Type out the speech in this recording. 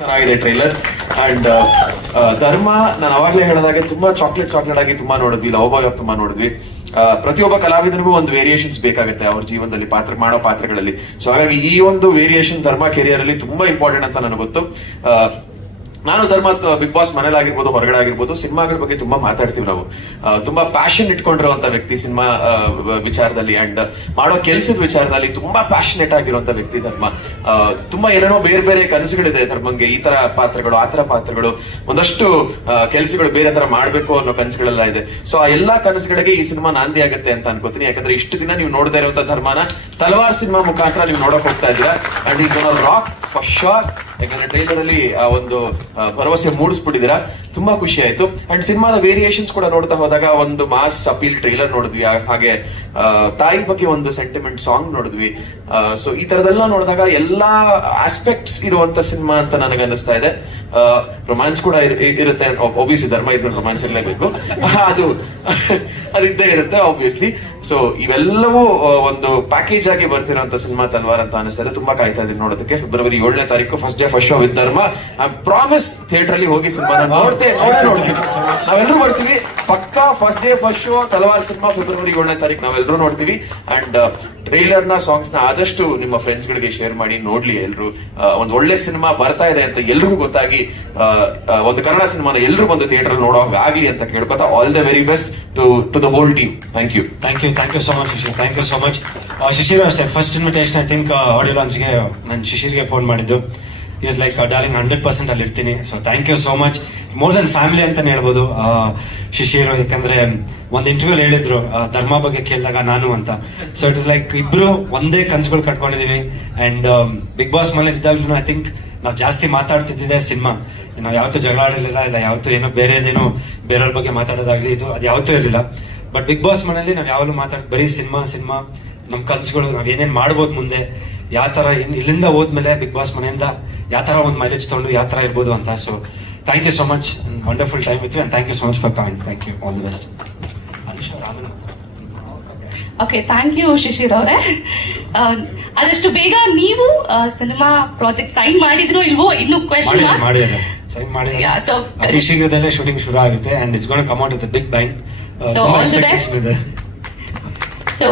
ಚೆನ್ನಾಗಿದೆ trailer. And ಧರ್ಮ ನಾನು ಅವಾಗ್ಲೇ ಹೇಳಿದಾಗೆ ತುಂಬಾ ಚಾಕ್ಲೇಟ್ ಚಾಕ್ಲೇಟ್ ಆಗಿ ತುಂಬಾ ನೋಡಿದ್ವಿ. ಲವ್ ಬಾಯ್ ತುಂಬಾ ನೋಡಿದ್ವಿ. ಆ, ಪ್ರತಿಯೊಬ್ಬ ಕಲಾವಿದನಿಗೂ ಒಂದು ವೇರಿಯೇಷನ್ಸ್ ಬೇಕಾಗುತ್ತೆ ಅವ್ರ ಜೀವನದಲ್ಲಿ ಪಾತ್ರ ಮಾಡೋ ಪಾತ್ರಗಳಲ್ಲಿ. ಸೊ ಹಾಗಾಗಿ ಈ ಒಂದು ವೇರಿಯೇಷನ್ ಧರ್ಮ ಕೆರಿಯರ್ ಅಲ್ಲಿ ತುಂಬಾ ಇಂಪಾರ್ಟೆಂಟ್ ಅಂತ ನನಗೆ ಗೊತ್ತು. ನಾನು ಧರ್ಮ ಬಿಗ್ ಬಾಸ್ ಮನೇಲಿ ಆಗಿರ್ಬೋದು, ಹೊರಗಡೆ ಆಗಿರ್ಬೋದು, ಸಿನಿಮಾಗಳ ಬಗ್ಗೆ ತುಂಬಾ ಮಾತಾಡ್ತೀವಿ ನಾವು. ತುಂಬಾ ಪ್ಯಾಷನ್ ಇಟ್ಕೊಂಡಿರುವಂತ ವ್ಯಕ್ತಿ ಸಿನಿಮಾ ವಿಚಾರದಲ್ಲಿ ಅಂಡ್ ಮಾಡೋ ಕೆಲಸದ ವಿಚಾರದಲ್ಲಿ ತುಂಬಾ ಪ್ಯಾಷನೇಟ್ ಆಗಿರುವಂತ ವ್ಯಕ್ತಿ ಧರ್ಮ. ತುಂಬಾ ಏನೇನೋ ಬೇರೆ ಬೇರೆ ಕನಸುಗಳಿದೆ ಧರ್ಮಂಗೆ. ಈ ತರ ಪಾತ್ರಗಳು, ಆ ತರ ಪಾತ್ರಗಳು, ಒಂದಷ್ಟು ಕೆಲಸಗಳು ಬೇರೆ ತರ ಮಾಡ್ಬೇಕು ಅನ್ನೋ ಕನಸುಗಳೆಲ್ಲ ಇದೆ. ಸೊ ಆ ಎಲ್ಲಾ ಕನಸುಗಳಿಗೆ ಈ ಸಿನಿಮಾ ನಾಂದಿ ಆಗುತ್ತೆ ಅಂತ ಅನ್ಕೋತೀನಿ. ಯಾಕಂದ್ರೆ ಇಷ್ಟು ದಿನ ನೀವು ನೋಡದೆ ಇರುವಂತ ಧರ್ಮನ, ತಲವಾರ್ ಸಿನಿಮಾ ಮುಖಾಂತರ ನೀವು ನೋಡಕ್ ಹೋಗ್ತಾ ಇದ್ದೀರಾ. And is one rock for sure ಯಾಕಂದ್ರೆ ಟ್ರೈಲರ್ ಅಲ್ಲಿ ಆ ಒಂದು ಭರವಸೆ ಮೂಡಿಸ್ಬಿಟ್ಟಿದ್ದೀರಾ? ತುಂಬಾ ಖುಷಿ ಆಯ್ತು. ಅಂಡ್ ಸಿನಿಮಾದ ವೇರಿಯೇಷನ್ಸ್ ಕೂಡ ನೋಡ್ತಾ ಹೋದಾಗ ಒಂದು ಮಾಸ್ ಅಪೀಲ್ ಟ್ರೈಲರ್ ನೋಡಿದ್ವಿ. ಹಾಗೆ ತಾಯಿ ಬಗ್ಗೆ ಒಂದು ಸೆಂಟಿಮೆಂಟ್ ಸಾಂಗ್ ನೋಡಿದ್ವಿ. ಸೊ ಈ ತರದೆಲ್ಲ ನೋಡಿದಾಗ ಎಲ್ಲಾ ಆಸ್ಪೆಕ್ಟ್ಸ್ ಇರುವಂತ ಸಿನಿಮಾ ಅಂತ ನನಗೆ ಅನಿಸ್ತಾ ಇದೆ ರೊಮ್ಯಾನ್ಸ್ ಕೂಡ ಇರ್- ಇರುತ್ತೆ. ಒಬ್ವಿಯಸ್ಲಿ ಧರ್ಮ ಇದ್ರು ರೊಮ್ಯಾನ್ಸ್ ಇರಲೇಬೇಕು ಅದು ಅದು ಇದ್ದೇ ಇರುತ್ತೆ ಆಬ್ವಿಯಸ್ಲಿ ಸೊ ಇವೆಲ್ಲವೂ ಒಂದು ಪ್ಯಾಕೇಜ್ ಆಗಿ ಬರ್ತಿರೋಂತ ಸಿನಿಮಾ ತಲ್ವಾರ್ ಅಂತ ಅನಿಸ್ತಾ ಇದೆ. ತುಂಬಾ ಕಾಯ್ತಾ ಇದೀನಿ ನೋಡೋದಕ್ಕೆ. ಫೆಬ್ರವರಿ ಏಳನೇ ತಾರೀಕು first first show with Dharma I promise theatre ಅಲ್ಲಿ ಹೋಗಿ ಸಿನಿಮಾ ನೋಡ್ತೇ ನೋಡ್ತೀವಿ ನಾವೆಲ್ಲರೂ ಬರ್ತೀವಿ. ಪಕ್ಕಾ first day first show Talwar cinema February ಏಳನೇ ತಾರೀಕು ನಾವೆಲ್ಲರೂ ನೋಡ್ತೀವಿ. ಅಂಡ್ ಟ್ರೈಲರ್ನ ಸಾಂಗ್ಸ್ನ ಆದಷ್ಟು ನಿಮ್ಮ ಫ್ರೆಂಡ್ಸ್ ಗಳಿಗೆ ಶೇರ್ ಮಾಡಿ ನೋಡ್ಲಿ ಎಲ್ರು. ಒಂದು ಒಳ್ಳೆ ಸಿನಿಮಾ ಬರ್ತಾ ಇದೆ ಅಂತ ಎಲ್ರಿಗೂ ಗೊತ್ತಾಗಿ ಒಂದು ಕನ್ನಡ ಸಿನಿಮಾನ ಎಲ್ರು ಬಂದು ಥಿಯೇಟರ್ ನೋಡೋ ಆಗ್ಲಿ ಅಂತ ಕೇಳ್ಕೊತಾ all the very best to to the whole team thank you thank you thank you so much Shishir. Thank you so much Shishir ಅಷ್ಟೇ. First invitation I think audio ಲಾಂಚ್ಗೆ ನಾನು ಶಿಶಿರ್ಗೆ ಫೋನ್ ಮಾಡಿದ್ದು. Is like darling hundred percent ಅಲ್ಲಿ ಇರ್ತೀನಿ. So thank you so much more than family ಅಂತಾನೆ ಹೇಳ್ಬೋದು. ಶಿಷ್ಯರು, ಯಾಕಂದ್ರೆ, ಒಂದು ಇಂಟರ್ವ್ಯೂ ಹೇಳಿದ್ರು ಧರ್ಮ ಬಗ್ಗೆ ಕೇಳಿದಾಗ ನಾನು ಅಂತ. ಸೊ ಇಟ್ ಇಸ್ ಲೈಕ್ ಇಬ್ರು ಒಂದೇ ಕನ್ಸುಗಳು ಕಟ್ಕೊಂಡಿದೀವಿ. ಅಂಡ್ ಬಿಗ್ ಬಾಸ್ ಮನೇಲಿ ಇದ್ದಾಗ್ಲೂ ಐ ಥಿಂಕ್ ನಾವು ಜಾಸ್ತಿ ಮಾತಾಡ್ತಿದ್ದಿದೆ ಸಿನಿಮಾ. ನಾವು ಯಾವತ್ತೂ ಜಗಳ ಆಡಿರಲಿಲ್ಲ, ಇಲ್ಲ ಯಾವತ್ತೂ ಏನೋ ಬೇರೆದೇನೋ ಬೇರೆಯವ್ರ ಬಗ್ಗೆ ಮಾತಾಡೋದಾಗ್ಲಿ ಇದು, ಅದು ಯಾವತ್ತೂ ಇರಲಿಲ್ಲ. ಬಟ್ ಬಿಗ್ ಬಾಸ್ ಮನೇಲಿ ನಾವು ಯಾವಾಗಲೂ ಮಾತಾಡ್, ಬರೀ ಸಿನಿಮಾ ಸಿನಿಮಾ ನಮ್ಮ ಕನ್ಸುಗಳು ನಾವು ಏನೇನು ಮಾಡ್ಬೋದು ಮುಂದೆ, ಯಾವ ಥರ ಇಲ್ಲಿಂದ ಹೋದ್ಮೇಲೆ ಬಿಗ್ ಬಾಸ್ ಮನೆಯಿಂದ ಯಾವ ಥರ ಒಂದು ಮೈಲೇಜ್ ತೊಗೊಂಡು ಯಾವ ಥರ ಇರ್ಬೋದು ಅಂತ. So thank you so much wonderful time with and thank you so much for coming thank you all the best okay thank you Shishir ಅವರೇ. ಆದಷ್ಟು ಬೇಗ ನೀವು ಸಿನಿಮಾ ಪ್ರಾಜೆಕ್ಟ್ ಸೈನ್ ಮಾಡಿದ್ರು ಇಲ್ವೋ ಇನ್ನು ಕ್ವೆಶನ್ ಮಾಡಿದ್ದಾರೆ ಸೈನ್ ಮಾಡಿದ್ದಾರೆ. So- ಅತಿ ಶೀಘ್ರದಲ್ಲೇ ಶೂಟಿಂಗ್ ಶುರು ಆಗುತ್ತೆ and it's gonna come out with big bang all the best. So